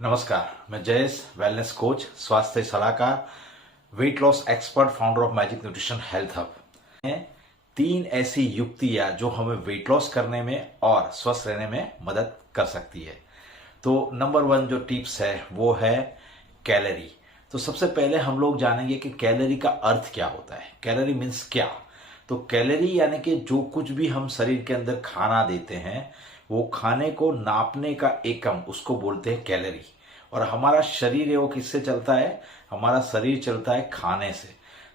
नमस्कार, मैं Jayesh, wellness coach, स्वास्थ्य सलाहकार, weight loss expert, founder of magic nutrition health hub. तीन ऐसी युक्तियां जो हमें वेट लॉस करने में और स्वस्थ रहने में मदद कर सकती है। तो नंबर 1 जो टिप्स है वो है कैलोरी। तो सबसे पहले हम लोग जानेंगे कि कैलोरी का अर्थ क्या होता है। कैलोरी मीन्स क्या? तो कैलोरी यानी कि जो कुछ भी हम शरीर के अंदर खाना देते हैं वो खाने को नापने का एकम, उसको बोलते हैं कैलोरी। और हमारा शरीर है वो किससे चलता है? हमारा शरीर चलता है खाने से।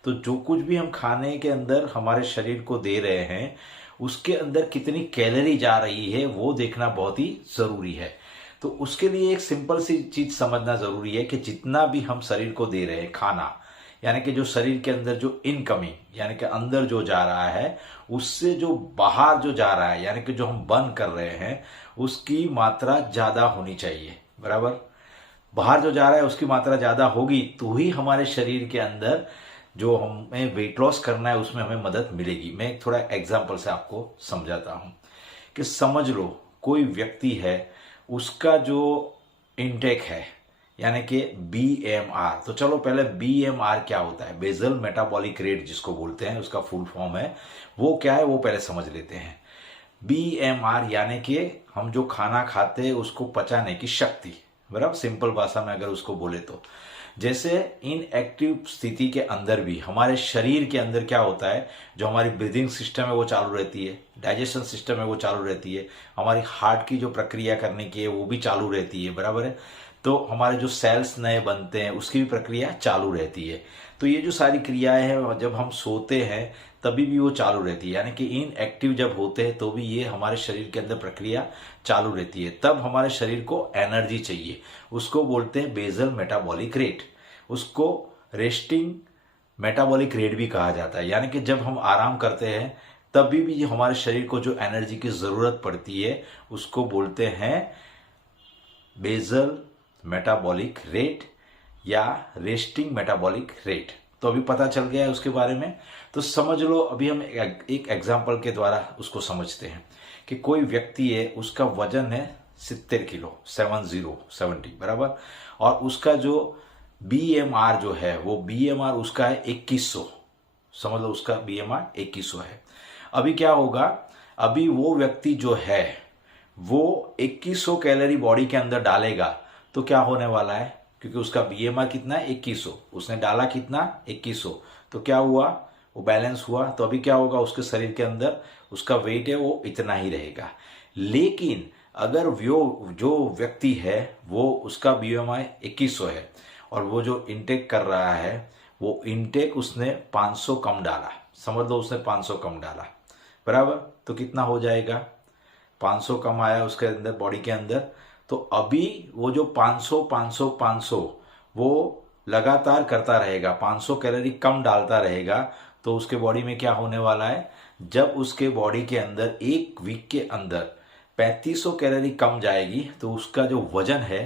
तो जो कुछ भी हम खाने के अंदर हमारे शरीर को दे रहे हैं उसके अंदर कितनी कैलोरी जा रही है वो देखना बहुत ही जरूरी है। तो उसके लिए एक सिंपल सी चीज समझना जरूरी है कि जितना भी हम शरीर को दे रहे हैं खाना, यानी कि जो शरीर के अंदर जो इनकमिंग यानी कि अंदर जो जा रहा है उससे जो बाहर जो जा रहा है यानी कि जो हम बर्न कर रहे हैं उसकी मात्रा ज्यादा होनी चाहिए। बराबर? बाहर जो जा रहा है उसकी मात्रा ज्यादा होगी तो ही हमारे शरीर के अंदर जो हमें वेट लॉस करना है उसमें हमें मदद मिलेगी। मैं एक थोड़ा एग्जांपल से आपको समझाता हूं कि समझ लो कोई व्यक्ति है, उसका जो इनटेक है यानी कि BMR। तो चलो पहले BMR क्या होता है, बेजल मेटाबॉलिक रेट जिसको बोलते हैं, उसका फुल फॉर्म है वो क्या है वो पहले समझ लेते हैं। BMR यानी कि हम जो खाना खाते हैं उसको पचाने की शक्ति। बराबर? सिंपल भाषा में अगर उसको बोले तो जैसे इनएक्टिव स्थिति के अंदर भी हमारे शरीर के अंदर क्या होता है, जो हमारी ब्रीदिंग सिस्टम है वो चालू रहती है, डाइजेशन सिस्टम है वो चालू रहती है, हमारी हार्ट की जो प्रक्रिया करने की है वो भी चालू रहती है। बराबर है? तो हमारे जो सेल्स नए बनते हैं उसकी भी प्रक्रिया चालू रहती है। तो ये जो सारी क्रियाएं हैं जब हम सोते हैं तभी भी वो चालू रहती है, यानी कि इनएक्टिव जब होते हैं तो भी ये हमारे शरीर के अंदर प्रक्रिया चालू रहती है। तब हमारे शरीर को एनर्जी चाहिए, उसको बोलते हैं बेजल मेटाबॉलिक रेट। उसको रेस्टिंग मेटाबॉलिक रेट भी कहा जाता है, यानी कि जब हम आराम करते हैं तभी भी हमारे शरीर को जो एनर्जी की जरूरत पड़ती है उसको बोलते हैं बेजल मेटाबॉलिक रेट या रेस्टिंग मेटाबॉलिक रेट। तो अभी पता चल गया है उसके बारे में। तो समझ लो, अभी हम एक एग्जांपल के द्वारा उसको समझते हैं कि कोई व्यक्ति है, उसका वजन है 70 किलो, 70। बराबर? और उसका जो BMR जो है वो BMR उसका है 2100। समझ लो उसका BMR 2100 है। अभी क्या होगा, अभी वो व्यक्ति जो है वो 2100 कैलोरी बॉडी के अंदर डालेगा तो क्या होने वाला है, क्योंकि उसका BMR कितना है 2100, उसने डाला कितना 2100, तो क्या हुआ वो बैलेंस हुआ। तो अभी क्या होगा, उसके शरीर के अंदर उसका वेट है वो इतना ही रहेगा। लेकिन अगर वो जो व्यक्ति है वो उसका BMI 2100 है और वो जो इनटेक कर रहा है वो इनटेक उसने 500 कम डाला। समझ लो उसने 500 कम डाला। बराबर? तो कितना हो जाएगा, 500 कम आया उसके अंदर बॉडी के अंदर। तो अभी वो जो 500 वो लगातार करता रहेगा, 500 कैलोरी कम डालता रहेगा। तो उसके बॉडी में क्या होने वाला है, जब उसके बॉडी के अंदर एक वीक के अंदर 3500 कैलोरी कम जाएगी तो उसका जो वजन है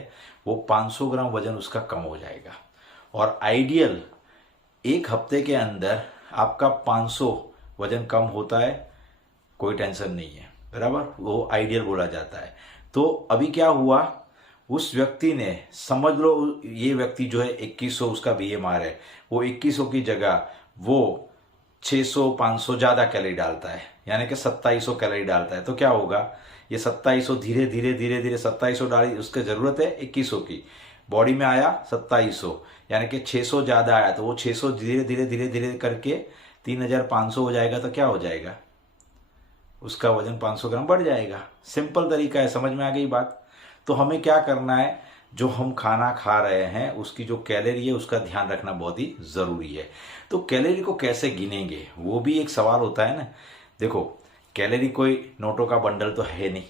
वो 500 ग्राम वजन उसका कम हो जाएगा। और आइडियल एक हफ्ते के अंदर आपका 500 वजन कम होता है, कोई टेंशन नहीं है। बराबर? वो आइडियल बोला जाता है। तो अभी क्या हुआ, उस व्यक्ति ने, समझ लो ये व्यक्ति जो है 2100 उसका BMR है, वो 2100 की जगह वो 600-500 ज्यादा कैलोरी डालता है, यानी कि 2700 कैलोरी डालता है। तो क्या होगा, ये 2700 धीरे धीरे 2700 डाली, उसकी जरूरत है 2100 की, बॉडी में आया 2700, यानी कि 600 ज्यादा आया तो वो 600 धीरे करके 3500 हो जाएगा। तो क्या हो जाएगा, उसका वजन 500 ग्राम बढ़ जाएगा। सिंपल तरीका है, समझ में आ गई बात? तो हमें क्या करना है, जो हम खाना खा रहे हैं उसकी जो कैलोरी है उसका ध्यान रखना बहुत ही जरूरी है। तो कैलोरी को कैसे गिनेंगे वो भी एक सवाल होता है ना। देखो, कैलोरी कोई नोटों का बंडल तो है नहीं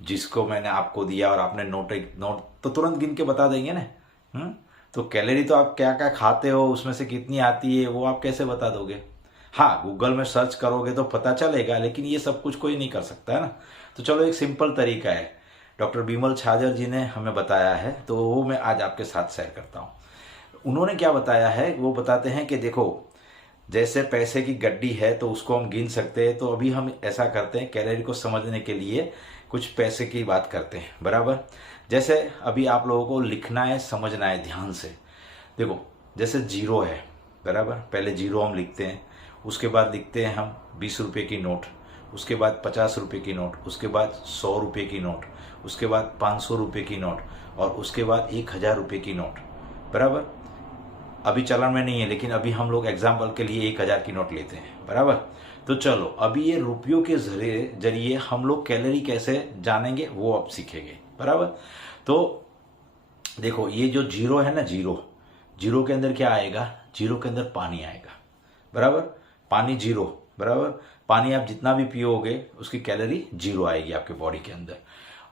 जिसको मैंने आपको दिया और आपने नोट तो तुरंत गिन के बता देंगे ना। तो कैलोरी तो आप क्या क्या खाते हो उसमें से कितनी आती है वो आप कैसे बता दोगे? हाँ, गूगल में सर्च करोगे तो पता चलेगा, लेकिन ये सब कुछ कोई नहीं कर सकता है ना। तो चलो एक सिंपल तरीका है, डॉक्टर बिमल छाजर जी ने हमें बताया है, तो वो मैं आज आपके साथ शेयर करता हूँ। उन्होंने क्या बताया है, वो बताते हैं कि देखो, जैसे पैसे की गड्डी है तो उसको हम गिन सकते हैं, तो अभी हम ऐसा करते हैं कैलोरी को समझने के लिए कुछ पैसे की बात करते हैं। बराबर? जैसे अभी आप लोगों को लिखना है, समझना है ध्यान से। देखो जैसे जीरो है, बराबर, पहले जीरो हम लिखते हैं, उसके बाद लिखते हैं हम 20 रुपये की नोट, उसके बाद 50 रुपये की नोट, उसके बाद 100 रुपये की नोट, उसके बाद 500 रुपये की नोट, और उसके बाद 1000 रुपये की नोट, बराबर। अभी चलन में नहीं है, लेकिन अभी हम लोग एग्जाम्पल के लिए 1000 की नोट लेते हैं, बराबर। तो चलो अभी ये रुपयों के जरिए हम लोग कैलोरी कैसे जानेंगे वो अब सीखेंगे, बराबर। तो देखो ये जो जीरो है ना, जीरो, जीरो के अंदर क्या आएगा, जीरो के अंदर पानी आएगा, बराबर। पानी जीरो, बराबर। पानी आप जितना भी पियोगे उसकी कैलोरी जीरो आएगी आपके बॉडी के अंदर।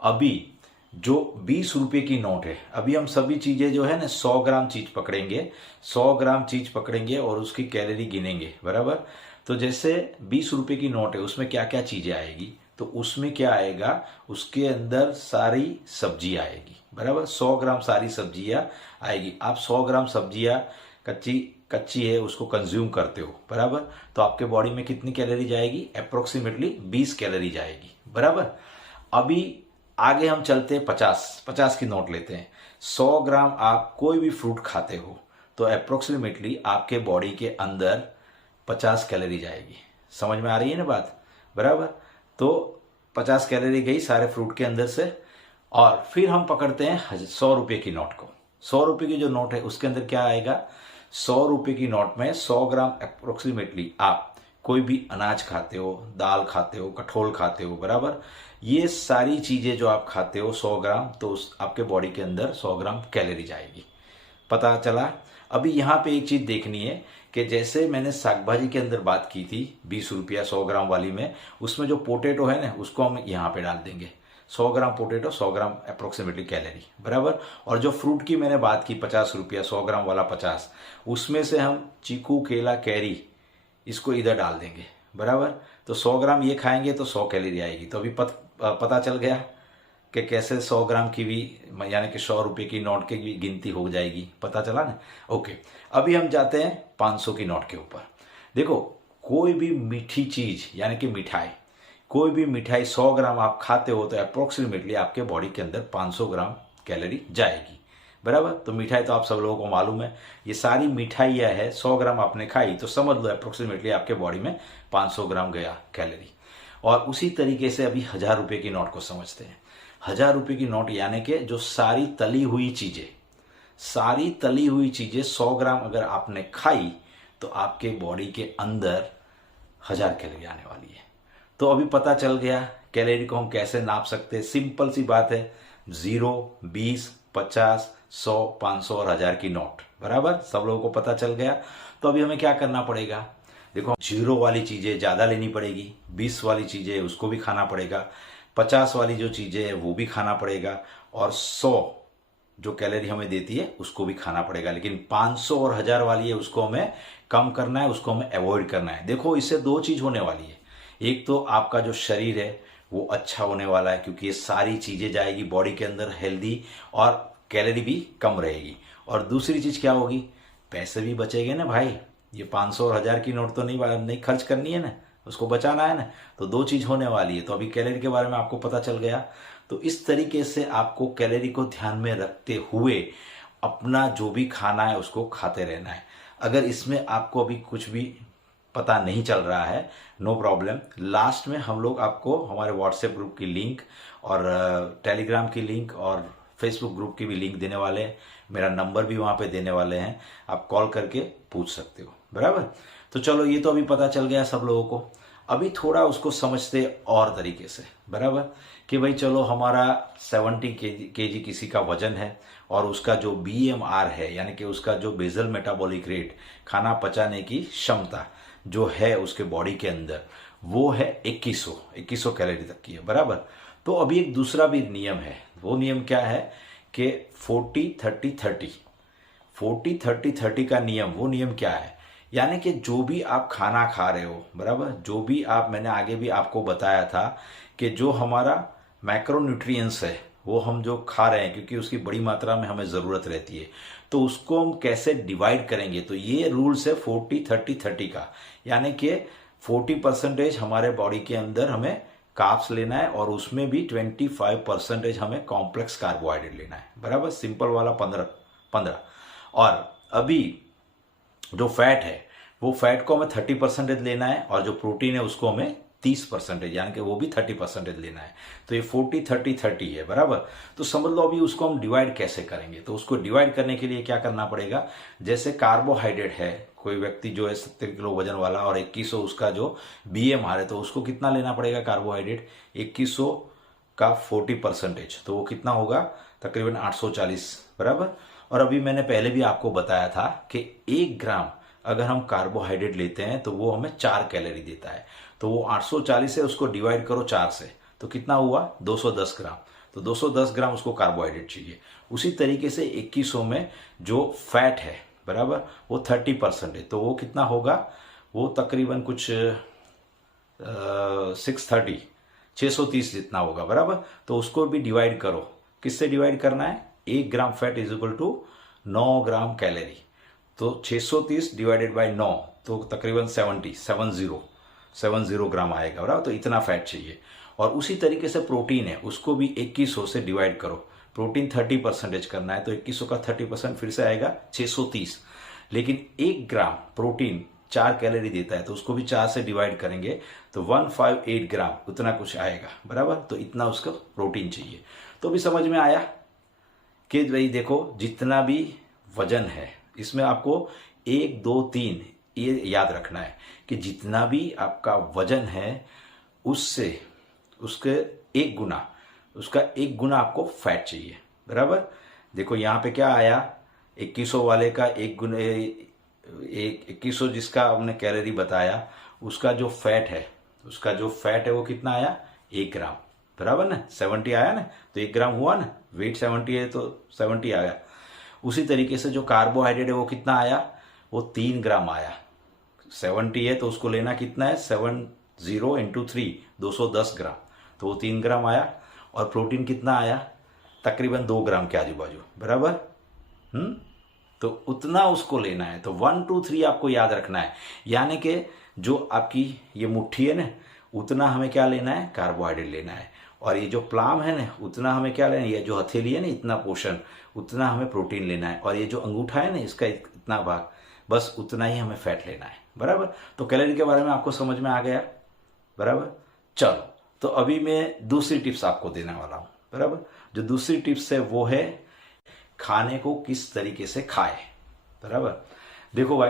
अभी जो 20 रुपये की नोट है, अभी हम सभी चीजें जो है ना 100 ग्राम चीज पकड़ेंगे, 100 ग्राम चीज पकड़ेंगे और उसकी कैलोरी गिनेंगे, बराबर। तो जैसे 20 रुपये की नोट है, उसमें क्या क्या चीजें आएगी, तो उसमें क्या आएगा, उसके अंदर सारी सब्जी आएगी, बराबर। 100 ग्राम सारी सब्जियां आएगी। आप 100 ग्राम सब्जियां कच्ची है उसको कंज्यूम करते हो, बराबर, तो आपके बॉडी में कितनी कैलोरी जाएगी, अप्रोक्सीमेटली 20 कैलोरी जाएगी, बराबर। अभी आगे हम चलते हैं, 50 की नोट लेते हैं। 100 ग्राम आप कोई भी फ्रूट खाते हो तो अप्रोक्सीमेटली आपके बॉडी के अंदर 50 कैलोरी जाएगी। समझ में आ रही है ना बात, बराबर। तो 50 कैलोरी गई सारे फ्रूट के अंदर से। और फिर हम पकड़ते हैं 100 रुपये की नोट को। 100 रुपये की जो नोट है उसके अंदर क्या आएगा, 100 रुपये की नोट में 100 ग्राम अप्रोक्सीमेटली आप कोई भी अनाज खाते हो, दाल खाते हो, कठोल खाते हो, बराबर। ये सारी चीजें जो आप खाते हो 100 ग्राम, तो आपके बॉडी के अंदर 100 ग्राम कैलोरी जाएगी। पता चला। अभी यहाँ पे एक चीज देखनी है कि जैसे मैंने साग भाजी के अंदर बात की थी 20 रुपया 100 ग्राम वाली में, उसमें जो पोटैटो है ना उसको हम यहाँ पे डाल देंगे। 100 ग्राम पोटैटो, 100 ग्राम अप्रोक्सीमेटली कैलोरी, बराबर। और जो फ्रूट की मैंने बात की 50 रुपया 100 ग्राम वाला 50, उसमें से हम चीकू, केला, कैरी इसको इधर डाल देंगे, बराबर। तो 100 ग्राम ये खाएंगे तो 100 कैलोरी आएगी। तो अभी पता चल गया कि कैसे 100 ग्राम की भी, यानी कि 100 रुपये की नोट की भी गिनती हो जाएगी। पता चला ना, ओके। अभी हम जाते हैं 500 की नोट के ऊपर। देखो कोई भी मीठी चीज यानी कि मिठाई, कोई भी मिठाई 100 ग्राम आप खाते हो तो अप्रोक्सीमेटली आपके बॉडी के अंदर 500 ग्राम कैलोरी जाएगी, बराबर। तो मिठाई तो आप सब लोगों को मालूम है, ये सारी मिठाइयाँ है, 100 ग्राम आपने खाई तो समझ लो अप्रोक्सीमेटली आपके बॉडी में 500 ग्राम गया कैलोरी। और उसी तरीके से अभी 1000 रुपये की नोट को समझते हैं। 1000 रुपये की नोट यानी कि जो सारी तली हुई चीजें, सारी तली हुई चीजें 100 ग्राम अगर आपने खाई तो आपके बॉडी के अंदर 1000 कैलोरी आने वाली है। तो अभी पता चल गया कैलोरी को हम कैसे नाप सकते हैं। सिंपल सी बात है, 0, 20, 50, 100, 500 और 1000 की नोट, बराबर। सब लोगों को पता चल गया। तो अभी हमें क्या करना पड़ेगा, देखो 0 वाली चीजें ज्यादा लेनी पड़ेगी, 20 वाली चीजें उसको भी खाना पड़ेगा, 50 वाली जो चीजें है वो भी खाना पड़ेगा, और 100 जो कैलोरी हमें देती है उसको भी खाना पड़ेगा। लेकिन 500 और 1000 वाली है उसको हमें कम करना है, उसको हमें अवॉइड करना है। देखो इससे दो चीज होने वाली है, एक तो आपका जो शरीर है वो अच्छा होने वाला है क्योंकि ये सारी चीजें जाएगी बॉडी के अंदर हेल्दी, और कैलोरी भी कम रहेगी। और दूसरी चीज क्या होगी, पैसे भी बचेंगे ना भाई। ये 500 और 1000 की नोट तो नहीं खर्च करनी है ना, उसको बचाना है ना। तो दो चीज होने वाली है। तो अभी कैलोरी के बारे में आपको पता चल गया। तो इस तरीके से आपको कैलोरी को ध्यान में रखते हुए अपना जो भी खाना है उसको खाते रहना है। अगर इसमें आपको अभी कुछ भी पता नहीं चल रहा है, नो प्रॉब्लम, लास्ट में हम लोग आपको हमारे व्हाट्सएप ग्रुप की लिंक और टेलीग्राम की लिंक और फेसबुक ग्रुप की भी लिंक देने वाले हैं। मेरा नंबर भी वहां पे देने वाले हैं, आप कॉल करके पूछ सकते हो, बराबर। तो चलो ये तो अभी पता चल गया सब लोगों को। अभी थोड़ा उसको समझते और तरीके से, बराबर, कि भाई चलो हमारा 70 केजी किसी का वजन है और उसका जो BMR है यानी कि उसका जो बेसल मेटाबॉलिक रेट, खाना पचाने की क्षमता जो है उसके बॉडी के अंदर, वो है 2100 कैलोरी तक की है, बराबर। तो अभी एक दूसरा भी नियम है। वो नियम क्या है कि 40-30-30 40-30-30 का नियम, वो नियम क्या है, यानी कि जो भी आप खाना खा रहे हो, बराबर, जो भी आप, मैंने आगे भी आपको बताया था कि जो हमारा मैक्रोन्यूट्रिएंट्स है वो हम जो खा रहे हैं क्योंकि उसकी बड़ी मात्रा में हमें जरूरत रहती है, तो उसको हम कैसे डिवाइड करेंगे। तो ये रूल्स है 40-30-30 का, यानी कि 40% हमारे बॉडी के अंदर हमें कार्ब्स लेना है और उसमें भी 25% हमें कॉम्प्लेक्स कार्बोहाइड्रेट लेना है, बराबर। सिंपल वाला 15 और अभी जो फैट है वो फैट को हमें 30% लेना है और जो प्रोटीन है उसको हमें 30%, यानी कि वो भी 30% लेना है। तो ये 40-30-30 है, बराबर। तो समझ लो अभी उसको हम डिवाइड कैसे करेंगे। तो उसको डिवाइड करने के लिए क्या करना पड़ेगा, जैसे कार्बोहाइड्रेट है, कोई व्यक्ति जो है 70 किलो वजन वाला और 2100 उसका जो BMR है, तो उसको कितना लेना पड़ेगा कार्बोहाइड्रेट, 2100 का 40%, तो वो कितना होगा, तकरीबन 840, बराबर। और अभी मैंने पहले भी आपको बताया था कि 1 ग्राम अगर हम कार्बोहाइड्रेट लेते हैं तो वो हमें 4 कैलोरी देता है। तो वो 840 है, उसको डिवाइड करो 4 से, तो कितना हुआ, 210 ग्राम। तो 210 ग्राम उसको कार्बोहाइड्रेट चाहिए। उसी तरीके से 2100 में जो फैट है, बराबर, वो 30% है, तो वो कितना होगा, वो तकरीबन कुछ 630 जितना होगा, बराबर। तो उसको भी डिवाइड करो, किससे डिवाइड करना है, 1 gram fat is equal to 9 gram calorie. तो 630 डिवाइडेड बाय 9, तो तकरीबन 70 ग्राम आएगा, बराबर। तो इतना फैट चाहिए। और उसी तरीके से प्रोटीन है, उसको भी 2100 से डिवाइड करो। प्रोटीन 30% करना है, तो 2100 का 30% फिर से आएगा 630। लेकिन 1 ग्राम प्रोटीन 4 कैलोरी देता है, तो उसको भी 4 से डिवाइड करेंगे तो 158 ग्राम उतना कुछ आएगा, बराबर। तो इतना उसको प्रोटीन चाहिए। तो भी समझ में आया कि भाई देखो, जितना भी वजन है इसमें आपको 1, 2, 3 ये याद रखना है कि जितना भी आपका वजन है उससे उसका एक गुना आपको फैट चाहिए, बराबर। देखो यहाँ पे क्या आया, 2100 वाले का 2100 जिसका हमने कैलोरी बताया, उसका जो फैट है वो कितना आया, 1 ग्राम, बराबर ना। 70 आया ना, तो 1 ग्राम हुआ ना, वेट 70 है तो 70 आया। उसी तरीके से जो कार्बोहाइड्रेट है वो कितना आया, वो 3 ग्राम आया। 70 है तो उसको लेना कितना है, 70 इंटू 3, 210 ग्राम, तो वो 3 ग्राम आया। और प्रोटीन कितना आया, तकरीबन 2 ग्राम के आजू बाजू, बराबर। तो उतना उसको लेना है। तो 1, 2, 3 आपको याद रखना है, यानी कि जो आपकी ये मुट्ठी है ना, उतना हमें क्या लेना है, कार्बोहाइड्रेट लेना है। और ये जो प्लाम है ना, उतना हमें क्या लेना है, ये जो हथेली है ना, इतना पोर्शन, उतना हमें प्रोटीन लेना है। और ये जो अंगूठा है ना, इसका इतना भाग, बस उतना ही हमें फैट लेना है, बराबर। तो कैलोरी के बारे में आपको समझ में आ गया, बराबर। चलो, तो अभी मैं दूसरी टिप्स आपको देने वाला हूं, बराबर। जो दूसरी टिप्स है वो है खाने को किस तरीके से खाए, बराबर। देखो भाई,